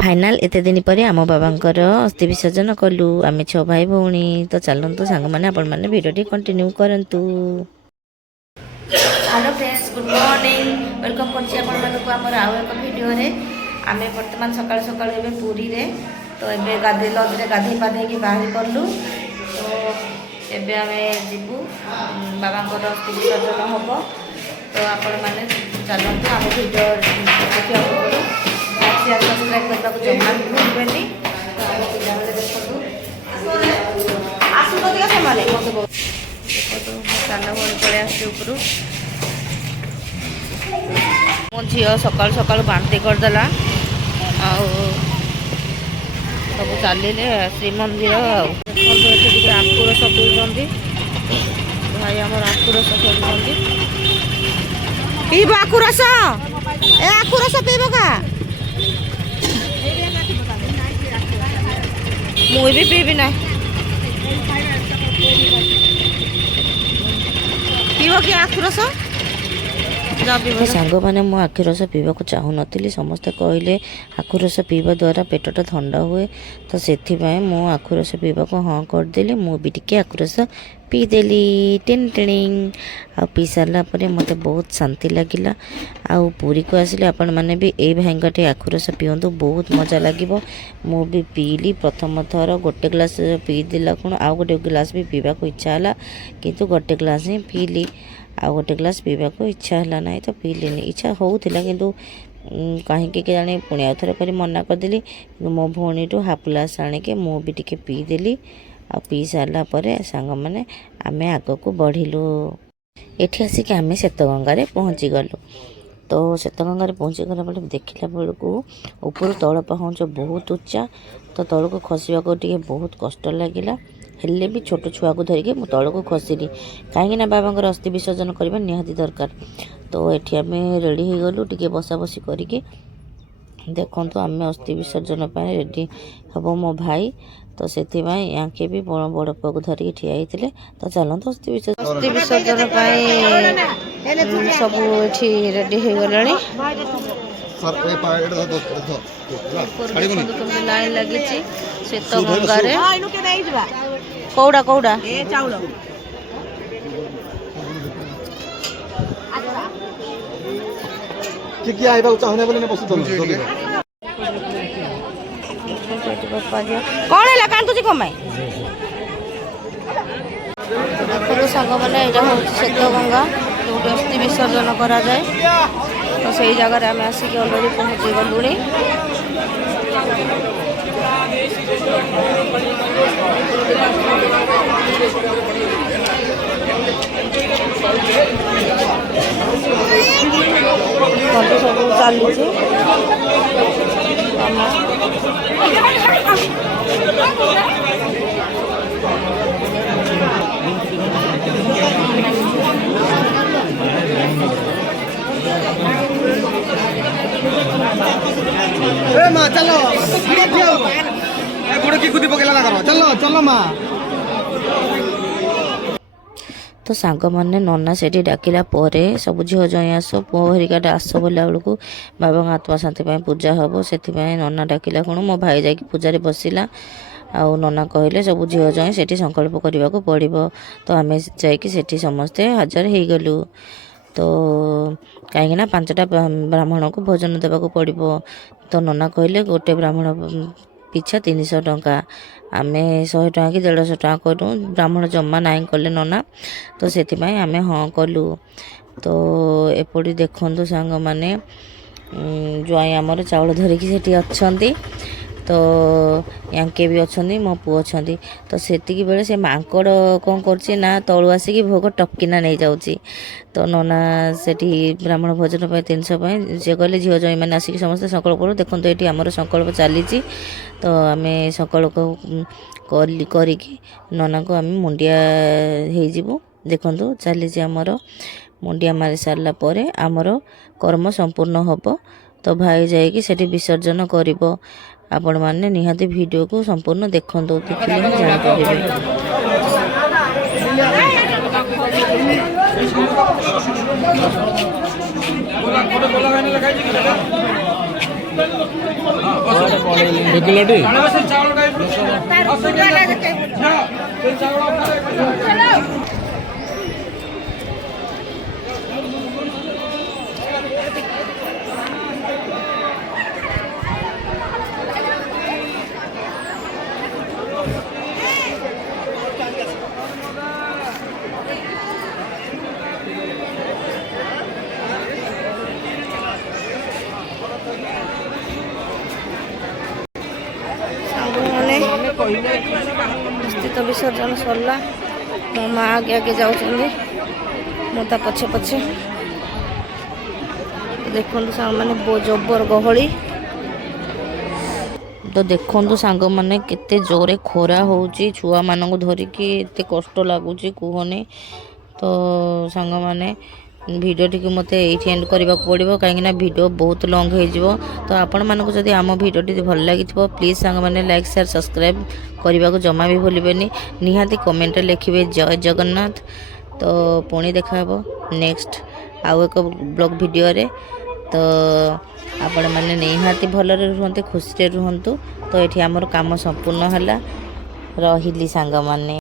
Final एते दिन पर आम बाबांकर अस्थि विसर्जन कलु आम 6 भाई भौणी। तो चलतु सांग मैंने आपण मैंने भिडियो कंटिन्यू करंतु। Hello friends, good morning, welcome करछि आपण मानक हमर आउ एक वीडियो रे। आमे वर्तमान सकाळ सकाळ एबे पूरी रे तो एबे गाधे लजरे गाधे पाधे के बाहर पड़लु। तो एबे आमे जीवु बाबांकर अस्थि विसर्जन हबो। तो आपण माने चलतु आमे वीडियो देखि आपन सब्सक्राइब करने को जमा भूलबेनी। तो आम पिलाने देखो आसु तो से माने मत देखो तो साना भणी पड़े आसी ऊपर मो झील सकाल सकाल बांती करदेला सब चलिए श्रीमंदिर। देखते आखु रस पीउंट भाई आम आखु रस खेलुंट पीब आखु रस ए आखु रस पीब का मुई भी पीबी ना पीब कि आखु रस सांग मैंने मो आखि रस पीवा को चाहू नी। समस्ते कहले आखु रस पीवा द्वारा पेटटा ठंडा हुए। तो से मो आखु रस पीवा को हाँ करदेली। मु भी टिके आखु रस पीदेली टिन टिणिंग आ पी सारा पर मत बहुत शांति लगिला। आउ पूरी को आसिले आपण मैंने भी ए भाईटे आखु रस पिंतु बहुत मजा लगे। मु भी पीली प्रथम थर गोटे ग्लास पीदेला कौन आउ गोटे ग्लास भी पीवा को इच्छा है किंतु गोटे ग्लास ही पीली। आ गोटे ग्लास पीवा को इच्छा है ना तो पीलिनी। इच्छा होता कि कहीं जाने पुणी आउ थे कर मना करदेली। मो भौणी टू हाफ ग्लास आणिके मु भी टिके पीदेली। आ पी सारा पर सांग मैंने आमे आग को बढ़िलु। एठी आसिक आमे श्वेतगंगा पहुँची गलु। तो श्वेतगंगा पहुँची गला बेले देखला बेलू ऊपर तल पहुँच बहुत उच्चा। तो तल को खसवा को टे बहुत कष्ट लगिला। हेल्ले भी छोट छुआ को धरिके मु तल को खसली कहीं बाबा अस्थि विसर्जन करवा निहाती दरकार। तो ये आम रेडी हो गलु टे बसा बसी करके देखु आम अस्थि विसर्जन रेडी हम मो भाई। तो से यहाँ भी बड़ पुआ को धरिकी ठिया होते। तो चलते अस्थि विसर्जन सब ये रेडी हो गला लाइन लगी श्वेत गंगार कौड़ा कौड़ा किए आइबा चाहने बोले बस कौन है कांतुची कमाई देखो सांग मैंने यहाँ हूँ श्वेत गंगा जो अस्थि विसर्जन करा जाए। तो सही जगह आम आसिक अलरेडी पहुँची गलु। सब चली माँ चलो गोड़ की खुदी पकेला ना करो चलो चलो माँ। तो सांग मैंने नना से डाकिला सब झील जई आस पुओ हरिका आस बोला बेलू बाबा आत्मा शांति पूजा हम से नना डाकिला कौन मो भाई जा पूजा बसला। आउ नना कहले सब झील जई से संकल्प करने को पड़ो। तो आम जाकि समस्ते हाजर हो गलु। तो कहीं 5टा ब्राह्मण को भोजन देवाक पड़ो। तो नना कहले गोटे ब्राह्मण पिछा 300 टंका आम 100 टंका कि 150 टंका करूँ। ब्राह्मण जमा नाई कले नना। तो से आम हाँ कलु। तो एपटी देखु सांग मैंने ज्वाई आमर चाउल धरिकी सेठी अच्छी। तो यांके भी अच्छा मो पु अच्छा। तो सेतिकी बेले से मांकड़ कौन करछि ना तलु आसिकी भोग टपकिना नहीं जाउछि। तो नना सेठी ब्राह्मण भोजन 300 से कहले झील जई मैंने आसिक समस्त संकल्प करूँ। देखो ये आमर संकल्प चली। तो आम संकल्प करिकी नना को आम मुंडिया हो देखु चली आमर मुंडिया मारी सारा पर आमर कर्म संपूर्ण हम। तो भाई जाइए सेठी विसर्जन करिबो। आपण माने निहाती वीडियो को संपूर्ण देखो देखिले ही जान पारिबे। ପିଲାଟି ସାଙ୍ଗମାନେ ଅସ୍ଥିତ ବିସର୍ଜନ ସରିଲା। ମୋ ମା ଆଗେ ଆଗେ ଯାଉଛନ୍ତି, ମୁଁ ତା ପଛେ ପଛେ। ଦେଖନ୍ତୁ ସାଙ୍ଗମାନେ ଜବର ଗହଳି। ତ ଦେଖନ୍ତୁ ସାଙ୍ଗମାନେ କେତେ ଜୋରେ ଖରା ହେଉଛି, ଛୁଆମାନଙ୍କୁ ଧରିକି ଏତେ କଷ୍ଟ ଲାଗୁଛି କୁହନି। ତ ସାଙ୍ଗମାନେ ଭିଡ଼ିଓଟିକୁ ମୋତେ ଏଇଠି ଏଣ୍ଡ କରିବାକୁ ପଡ଼ିବ, କାହିଁକିନା ଭିଡ଼ିଓ ବହୁତ ଲଙ୍ଗ ହେଇଯିବ। ତ ଆପଣମାନଙ୍କୁ ଯଦି ଆମ ଭିଡ଼ିଓଟି ଭଲ ଲାଗିଥିବ ପ୍ଲିଜ୍ ସାଙ୍ଗମାନେ ଲାଇକ୍ ସେୟାର ସବସ୍କ୍ରାଇବ୍ କରିବାକୁ ଜମା ବି ଭୁଲିବେନି। ନିହାତି କମେଣ୍ଟରେ ଲେଖିବେ ଜୟ ଜଗନ୍ନାଥ। ତ ପୁଣି ଦେଖାହେବ ନେକ୍ସଟ ଆଉ ଏକ ବ୍ଲଗ୍ ଭିଡ଼ିଓରେ। ତ ଆପଣମାନେ ନିହାତି ଭଲରେ ରୁହନ୍ତୁ, ଖୁସିରେ ରୁହନ୍ତୁ। ତ ଏଠି ଆମର କାମ ସମ୍ପୂର୍ଣ୍ଣ ହେଲା। ରହିଲି ସାଙ୍ଗମାନେ।